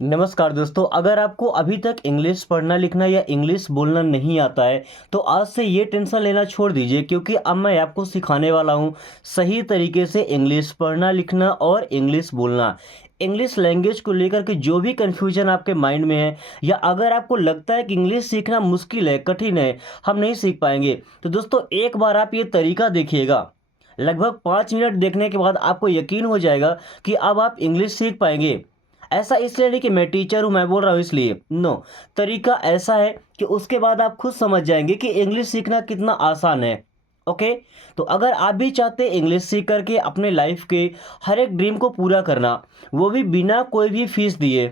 नमस्कार दोस्तों, अगर आपको अभी तक इंग्लिश पढ़ना लिखना या इंग्लिश बोलना नहीं आता है तो आज से ये टेंशन लेना छोड़ दीजिए, क्योंकि अब मैं आपको सिखाने वाला हूँ सही तरीके से इंग्लिश पढ़ना लिखना और इंग्लिश बोलना। इंग्लिश लैंग्वेज को लेकर के जो भी कन्फ्यूजन आपके माइंड में है, या अगर आपको लगता है कि इंग्लिश सीखना मुश्किल है, कठिन है, हम नहीं सीख पाएंगे, तो दोस्तों एक बार आप ये तरीका देखिएगा। लगभग 5 मिनट देखने के बाद आपको यकीन हो जाएगा कि अब आप इंग्लिश सीख पाएंगे। ऐसा इसलिए नहीं कि मैं टीचर हूँ, मैं बोल रहा हूँ इसलिए, नो। तरीका ऐसा है कि उसके बाद आप खुद समझ जाएंगे कि इंग्लिश सीखना कितना आसान है। ओके। तो अगर आप भी चाहते हैं इंग्लिश सीख करके अपने लाइफ के हर एक ड्रीम को पूरा करना, वो भी बिना कोई भी फीस दिए,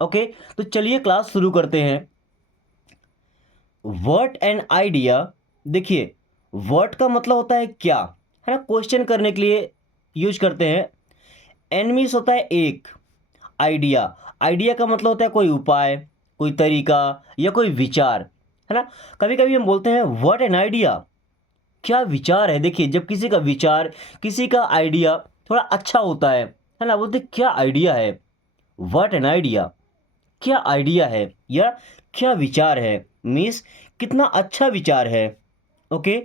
ओके, तो चलिए क्लास शुरू करते हैं। What an idea. देखिए, व्हाट का मतलब होता है क्या, है ना, क्वेश्चन करने के लिए यूज करते हैं। एन मीन्स होता है एक। आइडिया, आइडिया का मतलब होता है कोई उपाय, कोई तरीका या कोई विचार, है ना। कभी कभी हम बोलते हैं व्हाट एन आइडिया, क्या विचार है। देखिए, जब किसी का विचार, किसी का आइडिया थोड़ा अच्छा होता है ना, बोलते क्या आइडिया है। व्हाट एन आइडिया, क्या आइडिया है या क्या विचार है, मीन्स कितना अच्छा विचार है। ओके।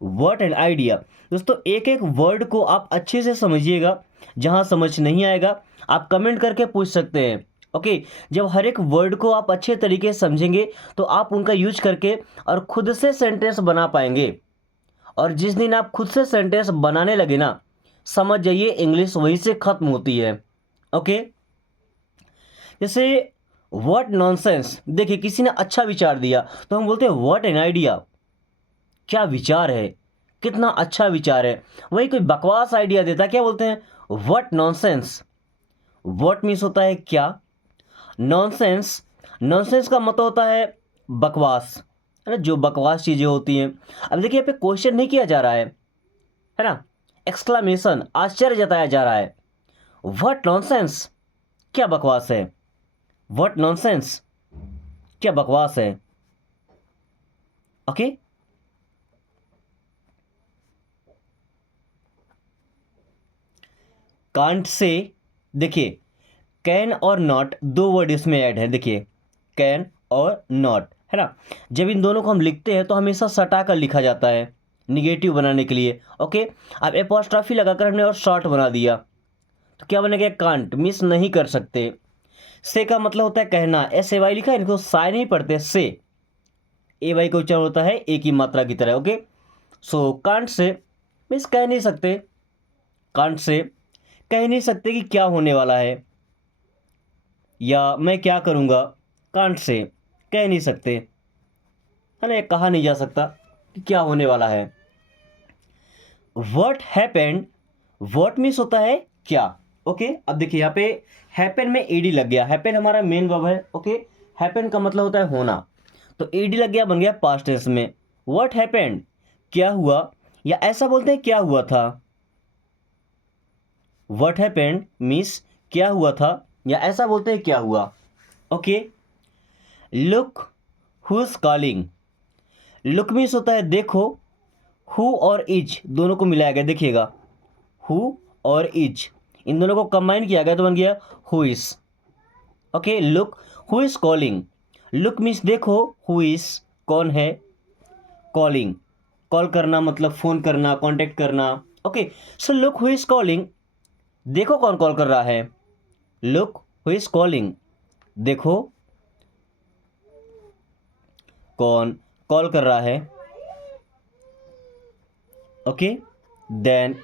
What an idea. दोस्तों एक एक वर्ड को आप अच्छे से समझिएगा। जहां समझ नहीं आएगा आप कमेंट करके पूछ सकते हैं। ओके। जब हर एक वर्ड को आप अच्छे तरीके से समझेंगे तो आप उनका यूज करके और खुद से सेंटेंस बना पाएंगे। और जिस दिन आप खुद से सेंटेंस बनाने लगे ना, समझ जाइए इंग्लिश वहीं से खत्म होती है। ओके। जैसे व्हाट नॉनसेंस। देखिए, किसी ने अच्छा विचार दिया तो हम बोलते हैं व्हाट एन आइडिया, क्या विचार है, कितना अच्छा विचार है। वही कोई बकवास आइडिया देता, क्या बोलते हैं, व्हाट नॉनसेंस। व्हाट मीन्स होता है क्या, नॉनसेंस, नॉनसेंस का मतलब होता है बकवास, है ना, जो बकवास चीज़ें होती हैं। अब देखिए, यहाँ पे क्वेश्चन नहीं किया जा रहा है ना, एक्सक्लामेशन, आश्चर्य जताया जा रहा है। व्हाट नॉनसेंस, क्या बकवास है। व्हाट नॉनसेंस, क्या बकवास है। ओके। Can't say. देखिए, कैन और नॉट दो वर्ड इसमें ऐड है। देखिए, कैन और नॉट, है ना। जब इन दोनों को हम लिखते हैं तो हमेशा सटा कर लिखा जाता है, निगेटिव बनाने के लिए। ओके। अब एपोस्ट्रॉफी लगाकर हमने और शॉर्ट बना दिया तो क्या बनेगा, कांट, मिस नहीं कर सकते। से का मतलब होता है कहना, एस ए वाई लिखा है, इनको साय नहीं पढ़ते, से। ए वाई का उच्चारण होता है एक ही मात्रा की तरह। Okay. So can't say miss कह नहीं सकते, कांट से कह नहीं सकते कि क्या होने वाला है या मैं क्या करूँगा। कांट से कह नहीं सकते, है ना, ये कहा नहीं जा सकता कि क्या होने वाला है। व्हाट हैपेंड, व्हाट मीन्स होता है क्या। ओके। अब देखिए यहाँ पे हैपन में ईडी लग गया, हैपन हमारा मेन वर्ब है। ओके। हैपन का मतलब होता है होना, तो ईडी लग गया, बन गया पास्ट टेंस में। व्हाट हैपेंड, क्या हुआ, या ऐसा बोलते हैं क्या हुआ था। व्हाट हैपेंड मीन्स क्या हुआ था, या ऐसा बोलते हैं क्या हुआ। Okay. Look who is calling, look means होता है देखो, हु और इज दोनों को मिलाया गया, देखिएगा, हु और इज इन दोनों को कंबाइन किया गया तो बन गया who is. Okay. Look who is calling, look means देखो, हु इज कौन है, कॉलिंग, कॉल करना मतलब फोन करना, कांटेक्ट करना। Okay. So look who is calling, देखो कौन कॉल कर रहा है। लुक हु इज कॉलिंग, देखो कौन कॉल कर रहा है। ओके। Then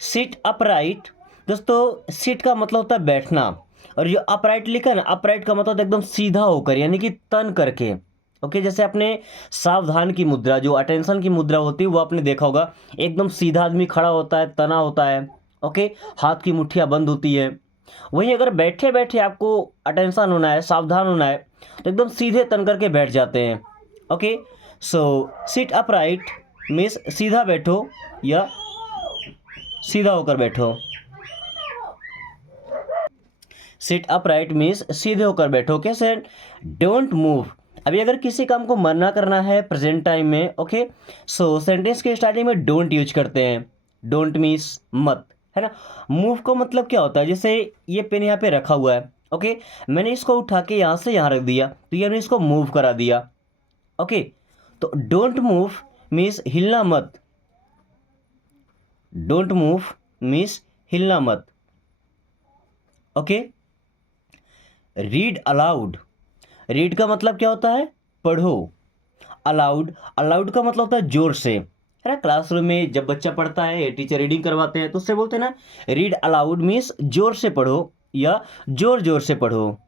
sit upright. दोस्तों सिट का मतलब होता है बैठना, और जो अपराइट लिखा है ना, अपराइट का मतलब होता है एकदम सीधा होकर, यानी कि तन करके। ओके। जैसे अपने सावधान की मुद्रा, जो अटेंशन की मुद्रा होती है, वो आपने देखा होगा, एकदम सीधा आदमी खड़ा होता है, तना होता है। ओके। हाथ की मुट्ठियाँ बंद होती है। वहीं अगर बैठे बैठे आपको अटेंशन होना है, सावधान होना है, तो एकदम सीधे तन करके बैठ जाते हैं। Okay. So sit upright means सीधा बैठो या सीधा होकर बैठो। सिट अपराइट मीन्स सीधे होकर बैठो। कैसे, डोंट मूव। अभी अगर किसी काम को मना करना है प्रेजेंट टाइम में, ओके, सो सेंटेंस के स्टार्टिंग में डोंट यूज करते हैं। डोंट मीन्स मत, है ना। मूव का मतलब क्या होता है, जैसे ये पेन यहाँ पे रखा हुआ है, ओके, मैंने इसको उठा के यहाँ से यहाँ रख दिया तो ये हमने इसको मूव करा दिया। ओके, तो डोंट मूव मीन्स हिलना मत। डोंट मूव मीन्स हिलना मत। Okay, read aloud. रीड का मतलब क्या होता है? पढ़ो। अलाउड, अलाउड का मतलब होता है जोर से, है ना। क्लासरूम में जब बच्चा पढ़ता है, टीचर रीडिंग करवाते हैं तो उससे बोलते हैं ना, रीड अलाउड मीन्स जोर से पढ़ो या जोर जोर से पढ़ो।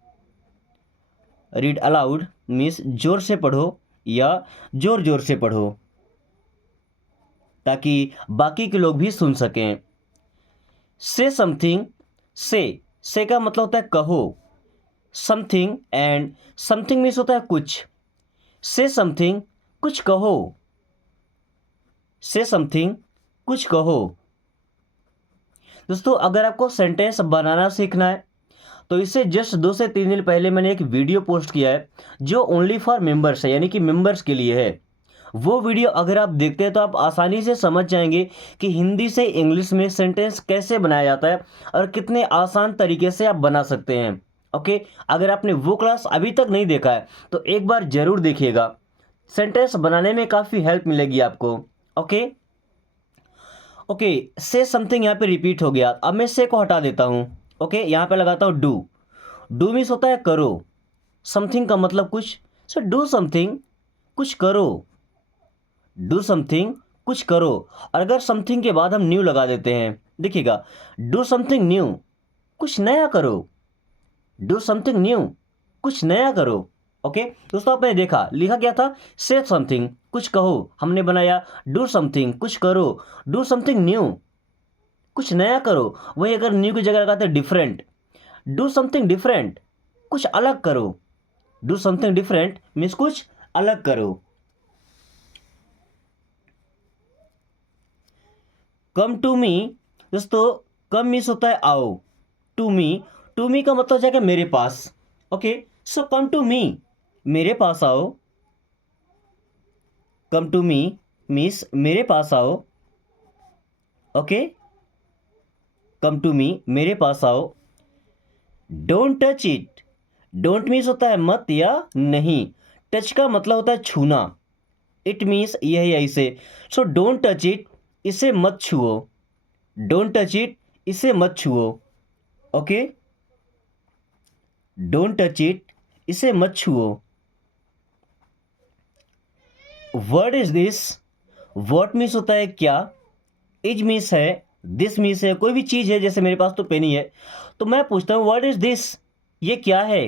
रीड अलाउड मीन्स जोर से पढ़ो या जोर जोर से पढ़ो, ताकि बाकी के लोग भी सुन सकें। से समथिंग, से का मतलब होता है कहो। समथिंग, एंड समथिंग मीन्स होता है कुछ। से समथिंग, कुछ कहो। से समथिंग, कुछ कहो। दोस्तों, अगर आपको सेंटेंस बनाना सीखना है तो इससे जस्ट 2 से 3 दिन पहले मैंने एक वीडियो पोस्ट किया है जो ओनली फॉर मेंबर्स है, यानी कि मेंबर्स के लिए है। वो वीडियो अगर आप देखते हैं तो आप आसानी से समझ जाएंगे कि हिंदी से इंग्लिश में सेंटेंस कैसे बनाया जाता है और कितने आसान तरीके से आप बना सकते हैं। ओके, अगर आपने वो क्लास अभी तक नहीं देखा है तो एक बार ज़रूर देखिएगा। सेंटेंस बनाने में काफ़ी हेल्प मिलेगी आपको। ओके ओके, से समथिंग यहाँ पे रिपीट हो गया, अब मैं से को हटा देता हूँ। ओके, यहाँ पे लगाता हूँ डू। डू मीन्स होता है करो। समथिंग का मतलब कुछ, सो डू समथिंग, कुछ करो। डू समथिंग, कुछ करो। और अगर समथिंग के बाद हम न्यू लगा देते हैं, देखिएगा, डू समथिंग न्यू, कुछ नया करो। डू समथिंग न्यू, कुछ नया करो। ओके दोस्तों, आपने देखा लिखा क्या था, से समथिंग, कुछ कहो। हमने बनाया डू समथिंग, कुछ करो। डू समथिंग न्यू, कुछ नया करो। वही अगर न्यू की जगह लगाते डिफरेंट, डू समथिंग डिफरेंट, कुछ अलग करो। डू समथिंग डिफरेंट मीन्स कुछ अलग करो। कम टू मी, दोस्तों, कम मीन्स होता है आओ। टू मी, टू मी का मतलब हो जाएगा मेरे पास। Okay, so come to me, मेरे पास आओ। कम टू मी मीन्स मेरे पास आओ। ओके, कम टू मी, मेरे पास आओ। Don't touch it, don't means होता है मत या नहीं। टच का मतलब होता है छूना। इट मीन्स यह है इसे। सो डोंट टच इट, इसे मत छुओ। डोंट टच इट, इसे मत छुओ। ओके, डोंट टच इट, इसे मत छुओ। Word is this, what means होता है क्या। इज मीन्स है, दिस मीन्स है कोई भी चीज़ है, जैसे मेरे पास तो पेन ही है तो मैं पूछता हूँ व्हाट इज दिस, ये क्या है।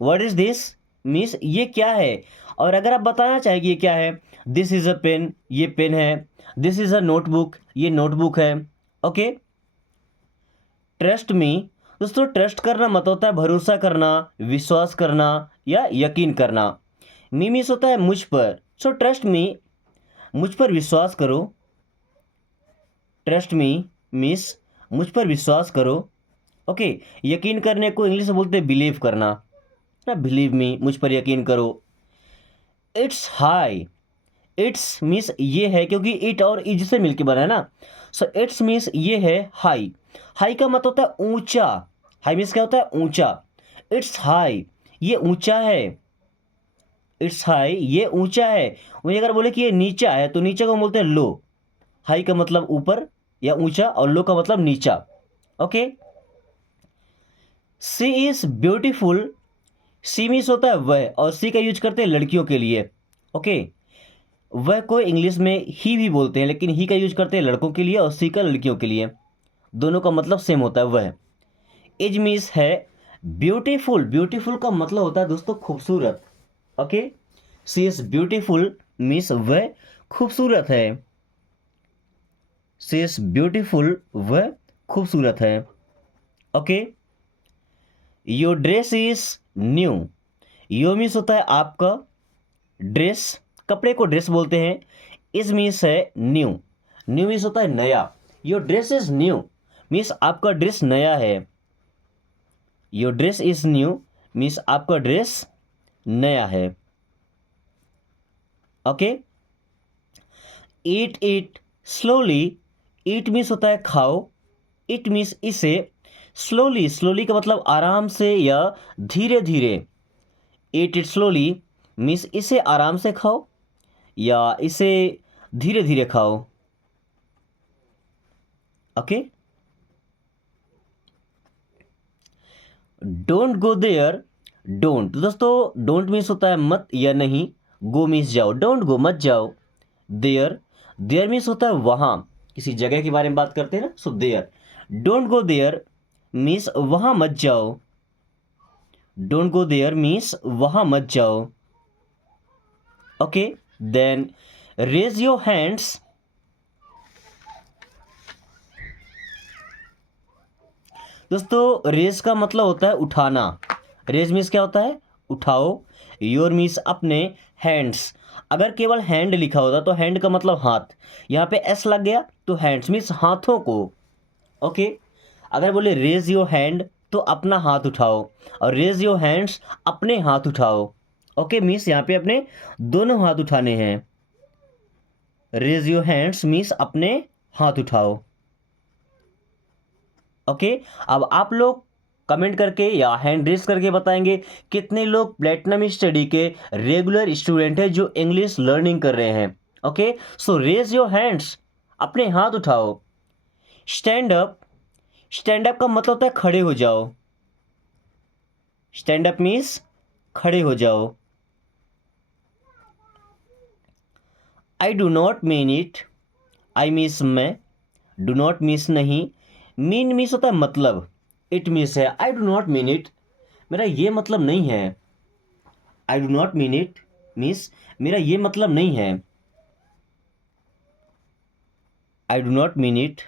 व्हाट इज दिस मीन्स ये क्या है। और अगर आप बताना चाहेंगे ये क्या है, दिस इज अ पेन, ये पेन है। दिस इज अ नोटबुक, ये नोटबुक है। ओके, ट्रस्ट मी, दोस्तों ट्रस्ट करना मत होता है भरोसा करना, विश्वास करना या यकीन करना। मी मीन्स होता है मुझ पर। सो ट्रस्ट मी, मुझ पर विश्वास करो। ट्रस्ट मी मीन्स मुझ पर विश्वास करो। ओके, यकीन करने को इंग्लिश में बोलते हैं बिलीव करना, ना, बिलीव मी, मुझ पर यकीन करो। इट्स हाई, इट्स मीन्स ये है, क्योंकि इट और इज से मिलके बना है ना। सो इट्स मीन्स ये है हाई। हाई का मतलब होता है ऊंचा। हाई मीन्स क्या होता है, ऊंचा। इट्स हाई, ये ऊंचा है। इट्स हाई, ये ऊंचा है। वहीं अगर बोले कि ये नीचा है तो नीचे को बोलते हैं लो। हाई का मतलब ऊपर या ऊंचा और लो का मतलब नीचा। Okay, she is beautiful, she means होता है वह, और सी का यूज करते हैं लड़कियों के लिए। ओके, वह को इंग्लिश में ही भी बोलते हैं, लेकिन ही का यूज करते हैं लड़कों के लिए और सी का लड़कियों के लिए। दोनों का मतलब सेम होता है वह। इज मीन्स है ब्यूटीफुल, ब्यूटीफुल का मतलब होता है दोस्तों खूबसूरत। Okay, she is beautiful means वह खूबसूरत है। सी इज ब्यूटीफुल, वह खूबसूरत है। Okay, your dress is new, yo means होता है आपका, ड्रेस कपड़े को ड्रेस बोलते हैं। इज मीन्स है न्यू, न्यू मीन्स होता है नया। Your dress is new means आपका ड्रेस नया है। Your dress is new means आपका ड्रेस नया है। Okay, eat it slowly, eat means होता है खाओ। इट मीन्स इसे, स्लोली, स्लोली का मतलब आराम से या धीरे धीरे। ईट इट स्लोली मीन्स इसे आराम से खाओ या इसे धीरे धीरे खाओ। Okay. Don't go there, don't दोस्तों, डोंट मीन्स होता है मत या नहीं, गो मीन्स जाओ, डोंट गो मत जाओ। देयर, देयर मीन्स होता है वहाँ, किसी जगह के बारे में बात करते हैं ना, so there. Don't go there means वहाँ मत जाओ, डोंट गो देयर मीन्स वहाँ मत जाओ। Okay, then raise your hands, दोस्तों रेज का मतलब होता है उठाना, रेज मीन्स क्या होता है, उठाओ। योर मीन्स अपने, हैंड्स, अगर केवल हैंड लिखा होता तो हैंड का मतलब हाथ, यहाँ पे एस लग गया तो हैंड्स मीन्स हाथों को। ओके, अगर बोले रेज योर हैंड तो अपना हाथ उठाओ, और रेज योर हैंड्स अपने हाथ उठाओ। ओके, मीन्स यहाँ पे अपने दोनों हाथ उठाने हैं। रेज योर हैंड्स मीन्स अपने हाथ उठाओ। ओके, अब आप लोग कमेंट करके या हैंड रेस करके बताएंगे कितने लोग प्लेटिनम स्टडी के रेगुलर स्टूडेंट हैं जो इंग्लिश लर्निंग कर रहे हैं। Okay, so raise your hands, अपने हाथ उठाओ। स्टैंड अप, स्टैंड अप का मतलब होता है खड़े हो जाओ, स्टैंड अप मीन्स खड़े हो जाओ। I do not mean it, I means मैं, डू नॉट मीन्स नहीं, मीन मीन्स होता है मतलब, इट मीन्स है। I do not mean it, मेरा ये मतलब नहीं है। I do not mean it means मेरा ये मतलब नहीं है। I do not mean it,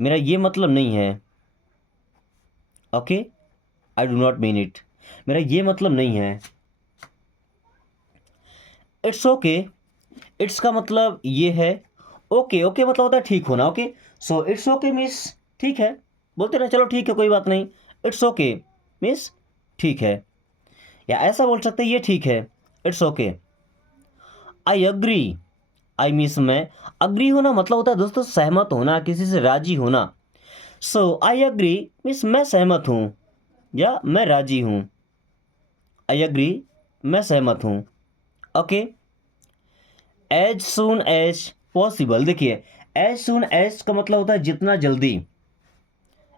मेरा ये मतलब नहीं है। Okay, I do not mean it, मेरा ये मतलब नहीं है। इट्स ओके, इट्स का मतलब ये है, ओके, ओके मतलब होता है ठीक होना। Okay, so it's okay means ठीक है, बोलते ना चलो ठीक है कोई बात नहीं। इट्स ओके मीन्स ठीक है, या ऐसा बोल सकते हैं ये ठीक है, it's okay. I agree, I means मैं, अग्री होना मतलब होता है दोस्तों सहमत होना, किसी से राजी होना। सो आई अग्री मीन्स मैं सहमत हूँ या मैं राजी हूँ। आई अग्री, मैं सहमत हूँ। Okay, as soon as possible, देखिए एज सून एज का मतलब होता है जितना जल्दी,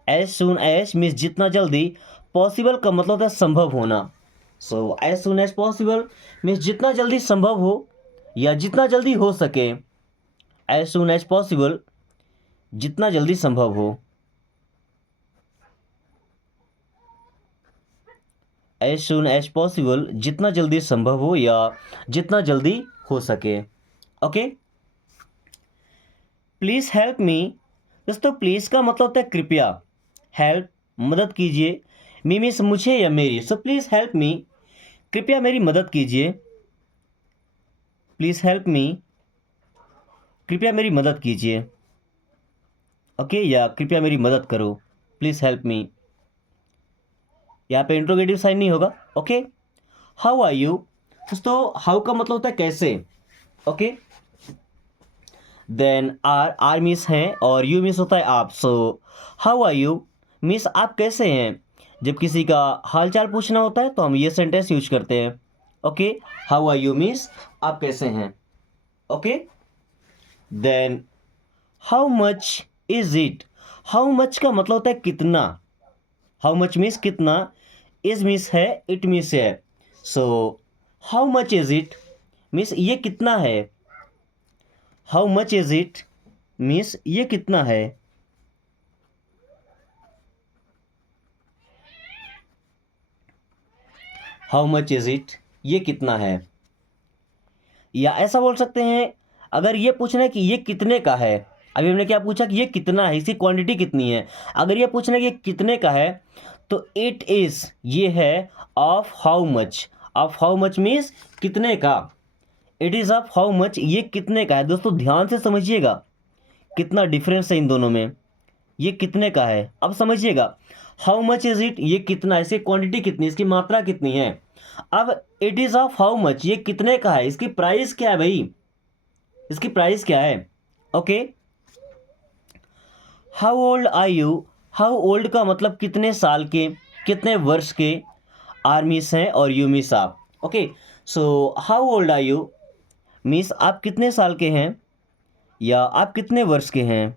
एज सून एज मीन्स जितना जल्दी, पॉसिबल का मतलब होता है संभव होना। So as soon as possible means जितना जल्दी संभव हो या जितना जल्दी हो सके। एज सून एज पॉसिबल, जितना जल्दी संभव हो। एज सून एज पॉसिबल, जितना जल्दी संभव हो या जितना जल्दी हो सके। ओके, प्लीज़ हेल्प मी, दोस्तों प्लीज़ का मतलब होता है कृपया, हेल्प मदद कीजिए, मी मीन्स मुझे या मेरी, सो प्लीज़ हेल्प मी, कृपया मेरी मदद कीजिए। प्लीज़ हेल्प मी, कृपया मेरी मदद कीजिए। ओके, या कृपया मेरी मदद करो, प्लीज़ हेल्प मी। यहाँ पे इंट्रोगेटिव साइन नहीं होगा। ओके, हाउ आर यू, दोस्तों हाउ का मतलब होता है कैसे। Okay, then are, are means हैं और यू मीन्स होता है आप। So how are you means आप कैसे हैं, जब किसी का हालचाल पूछना होता है तो हम ये सेंटेंस यूज करते हैं। Okay, how are you means आप कैसे हैं। Okay, then how much is it, how much का मतलब होता है कितना, हाउ मच मीन्स कितना, इज मीन्स है, इट मीन्स है। So how much is it means ये कितना है, how much is it means ये कितना है। हाउ मच इज इट, ये कितना है। या ऐसा बोल सकते हैं, अगर ये पूछना है कि ये कितने का है, अभी हमने क्या पूछा कि ये कितना है, इसकी क्वांटिटी कितनी है, अगर ये पूछना है कि ये कितने का है तो इट इज़, ये है of how much, of how much means कितने का, it is of how much, ये कितने का है। दोस्तों ध्यान से समझिएगा कितना डिफरेंस है इन दोनों में, ये कितने का है, अब समझिएगा। हाउ मच इज इट, ये कितना है, इसकी क्वांटिटी कितनी, इसकी मात्रा कितनी है। अब it is of how much, ये कितने का है, इसकी प्राइस क्या है भाई, इसकी प्राइस क्या है। Okay, how old are you, how old का मतलब कितने साल के, कितने वर्ष के। आर मीन्स हैं और यू मीन्स आप। Okay, so how old are you means आप कितने साल के हैं या आप कितने वर्ष के हैं।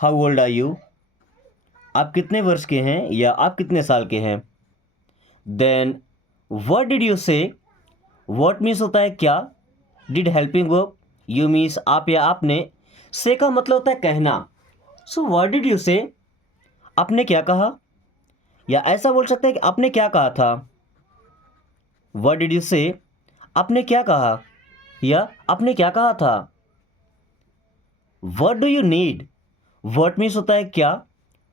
हाउ ओल्ड आर यू, आप कितने वर्ष के हैं या आप कितने साल के हैं। देन व्हाट डिड यू से, व्हाट मीन्स होता है क्या, did helping verb, you means आप या आपने, से का मतलब होता है कहना। सो व्हाट डिड यू से, आपने क्या कहा, या ऐसा बोल सकते हैं कि आपने क्या कहा था। व्हाट डिड यू से, आपने क्या कहा या आपने क्या कहा था। What do you need, what means होता है क्या,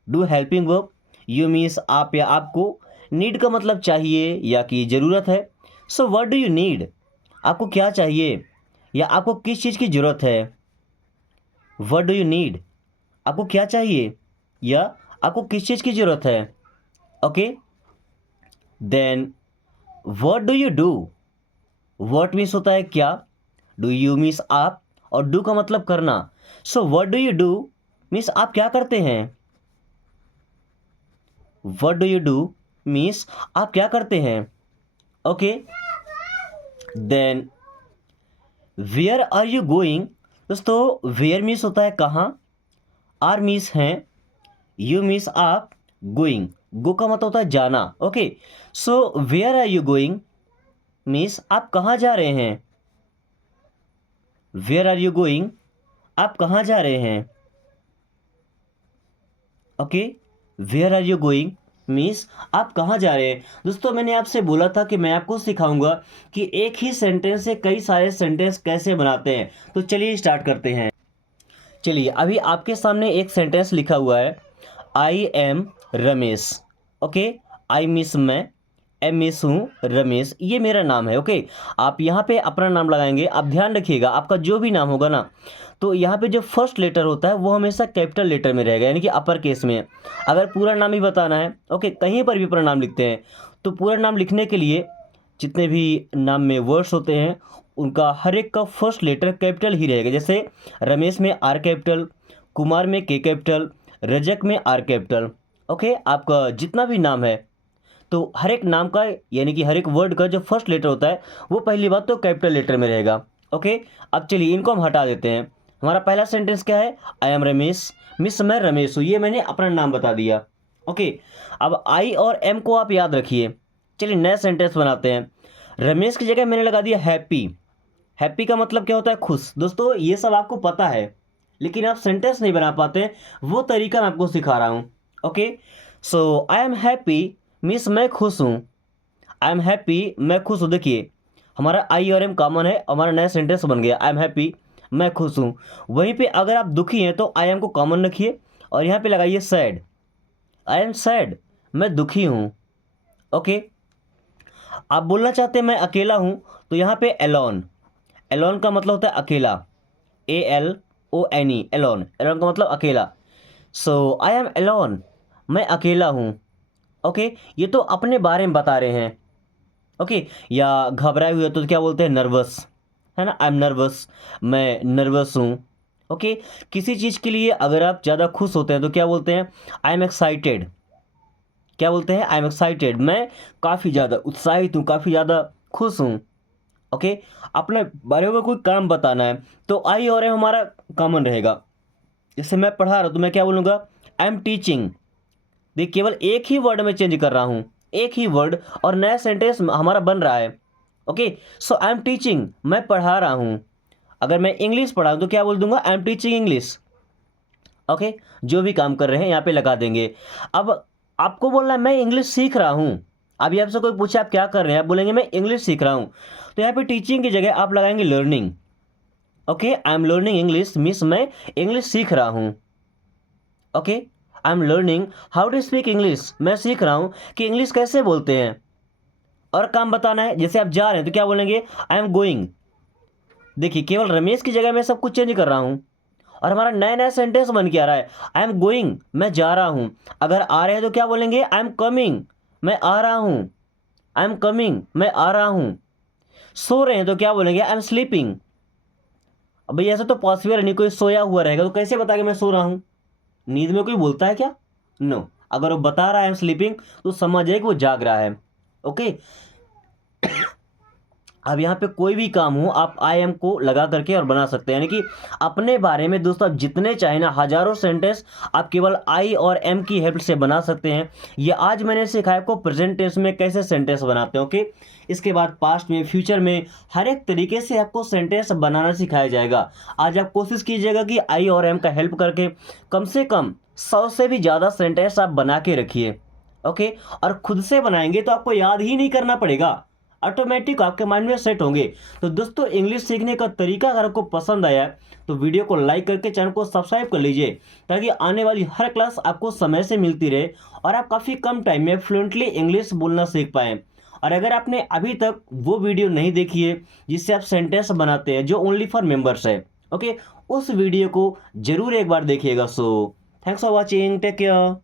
do helping verb, you means आप या आपको, नीड का मतलब चाहिए या कि ज़रूरत है। सो व्हाट डू यू नीड, आपको क्या चाहिए या आपको किस चीज़ की ज़रूरत है। व्हाट डू यू नीड, आपको क्या चाहिए या आपको किस चीज़ की ज़रूरत है। Okay, then what do you do, what means होता है क्या, डू यू मीन्स आप और डू का मतलब करना। So what do you do means आप क्या करते हैं। What do you do means आप क्या करते हैं। Okay, then where are you going, दोस्तों वेयर मीन्स होता है कहाँ, आर मीन्स हैं, यू मीन्स आप, गोइंग, गो का मतलब होता है जाना। Okay, so where are you going means आप कहाँ जा रहे हैं। वेयर आर यू गोइंग, आप कहाँ जा रहे हैं। Okay, where are you going means आप कहाँ जा रहे हैं। दोस्तों मैंने आपसे बोला था कि मैं आपको सिखाऊंगा कि एक ही सेंटेंस से कई सारे सेंटेंस कैसे बनाते हैं। तो चलिए स्टार्ट करते हैं। चलिए अभी आपके सामने एक सेंटेंस लिखा हुआ है, I am Ramesh. Okay, I miss मैं, एम मिस हूँ, रमेश ये मेरा नाम है। ओके, आप यहाँ पे अपना नाम लगाएंगे। आप ध्यान रखिएगा आपका जो भी नाम होगा ना, तो यहाँ पे जो फर्स्ट लेटर होता है वो हमेशा कैपिटल लेटर में रहेगा, यानी कि अपर केस में। अगर पूरा नाम ही बताना है, ओके, कहीं पर भी पूरा नाम लिखते हैं तो पूरा नाम लिखने के लिए जितने भी नाम में वर्ड्स होते हैं उनका हर एक का फर्स्ट लेटर कैपिटल ही रहेगा। जैसे रमेश में आर कैपिटल, कुमार में के कैपिटल, रजक में आर कैपिटल। ओके, आपका जितना भी नाम है तो हर एक नाम का यानी कि हर एक वर्ड का जो फर्स्ट लेटर होता है वो पहली बात तो कैपिटल लेटर में रहेगा। ओके, अब चलिए इनको हम हटा देते हैं। हमारा पहला सेंटेंस क्या है, आई एम रमेश, मिस मैं रमेश हूँ, ये मैंने अपना नाम बता दिया। ओके, अब आई और एम को आप याद रखिए। चलिए नया सेंटेंस बनाते हैं। रमेश की जगह मैंने लगा दिया हैप्पी। हैप्पी का मतलब क्या होता है, खुश। दोस्तों ये सब आपको पता है लेकिन आप सेंटेंस नहीं बना पाते, वो तरीका मैं आपको सिखा रहा हूँ। Okay, so I am happy means मैं खुश हूँ। आई एम हैप्पी मैं खुश हूँ। देखिए हमारा आई और एम कॉमन है, हमारा नया सेंटेंस बन गया, आई एम हैप्पी मैं खुश हूँ। वहीं पे अगर आप दुखी हैं तो आई एम को कॉमन रखिए और यहाँ पे लगाइए सैड, आई एम सैड मैं दुखी हूँ। ओके, आप बोलना चाहते हैं मैं अकेला हूँ तो यहाँ पे एलोन, एलोन का मतलब होता है अकेला, ALONE, एलोन, एलोन का मतलब अकेला। सो आई एम एलोन मैं अकेला हूँ। ओके, ये तो अपने बारे में बता रहे हैं। ओके, या घबराए हुए तो क्या बोलते हैं, नर्वस, है ना, आई एम नर्वस मैं नर्वस हूँ। ओके, किसी चीज़ के लिए अगर आप ज़्यादा खुश होते हैं तो क्या बोलते हैं, आई एम एक्साइटेड। क्या बोलते हैं, आई एम एक्साइटेड मैं काफ़ी ज़्यादा उत्साहित हूँ, काफ़ी ज़्यादा खुश हूँ। ओके, अपने बारे में कोई काम बताना है तो आई और एम हमारा कॉमन रहेगा। जैसे मैं पढ़ा रहा हूँ तो मैं क्या बोलूँगा, आई एम टीचिंग। देखिए केवल एक ही वर्ड में चेंज कर रहा हूँ, एक ही वर्ड और नया सेंटेंस हमारा बन रहा है। Okay, so I am teaching मैं पढ़ा रहा हूँ। अगर मैं इंग्लिश पढ़ा हूँ तो क्या बोल दूंगा, I am teaching English. Okay, जो भी काम कर रहे हैं यहाँ पे लगा देंगे। अब आपको बोलना है मैं इंग्लिश सीख रहा हूँ। अभी आपसे कोई पूछे आप क्या कर रहे हैं, आप बोलेंगे मैं इंग्लिश सीख रहा हूँ, तो यहाँ पे टीचिंग की जगह आप लगाएंगे learning. Okay, I am learning English means मैं इंग्लिश सीख रहा हूँ। Okay, I am learning how to speak English, मैं सीख रहा हूँ कि इंग्लिश कैसे बोलते हैं। और काम बताना है, जैसे आप जा रहे हैं तो क्या बोलेंगे, आई एम गोइंग। देखिए केवल रमेश की जगह मैं सब कुछ चेंज कर रहा हूँ और हमारा नया नया सेंटेंस बन के आ रहा है, आई एम गोइंग मैं जा रहा हूँ। अगर आ रहे हैं तो क्या बोलेंगे, आई एम कमिंग मैं आ रहा हूँ, आई एम कमिंग मैं आ रहा हूँ। सो रहे हैं तो क्या बोलेंगे, आई एम स्लीपिंग। अब भैया ऐसा तो पॉसिबल नहीं, कोई सोया हुआ रहेगा तो कैसे बता के मैं सो रहा हूँ। नींद में कोई बोलता है क्या? नो। अगर वो बता रहा है स्लीपिंग तो समझ जाए कि वो जाग रहा है। ओके। अब यहाँ पे कोई भी काम हो आप आई एम को लगा करके और बना सकते हैं, यानी कि अपने बारे में दोस्तों आप जितने चाहे ना हजारों सेंटेंस आप केवल आई और एम की हेल्प से बना सकते हैं। ये आज मैंने सिखाया आपको प्रेजेंट टेंस में कैसे सेंटेंस बनाते हैं। ओके। इसके बाद पास्ट में, फ्यूचर में हर एक तरीके से आपको सेंटेंस बनाना सिखाया जाएगा। आज आप कोशिश कीजिएगा कि आई और एम का हेल्प करके कम से कम 100 से भी ज़्यादा सेंटेंस आप बना के रखिए। ओके। और खुद से बनाएंगे तो आपको याद ही नहीं करना पड़ेगा, ऑटोमेटिक आपके माइंड में सेट होंगे। तो दोस्तों इंग्लिश सीखने का तरीका अगर आपको पसंद आया है तो वीडियो को लाइक करके चैनल को सब्सक्राइब कर लीजिए, ताकि आने वाली हर क्लास आपको समय से मिलती रहे और आप काफ़ी कम टाइम में फ्लुएंटली इंग्लिश बोलना सीख पाएँ। और अगर आपने अभी तक वो वीडियो नहीं देखी है जिससे आप सेंटेंस बनाते हैं जो ओनली फॉर मेंबर्स है, ओके, उस वीडियो को जरूर एक बार देखिएगा। So thanks for watching, take care.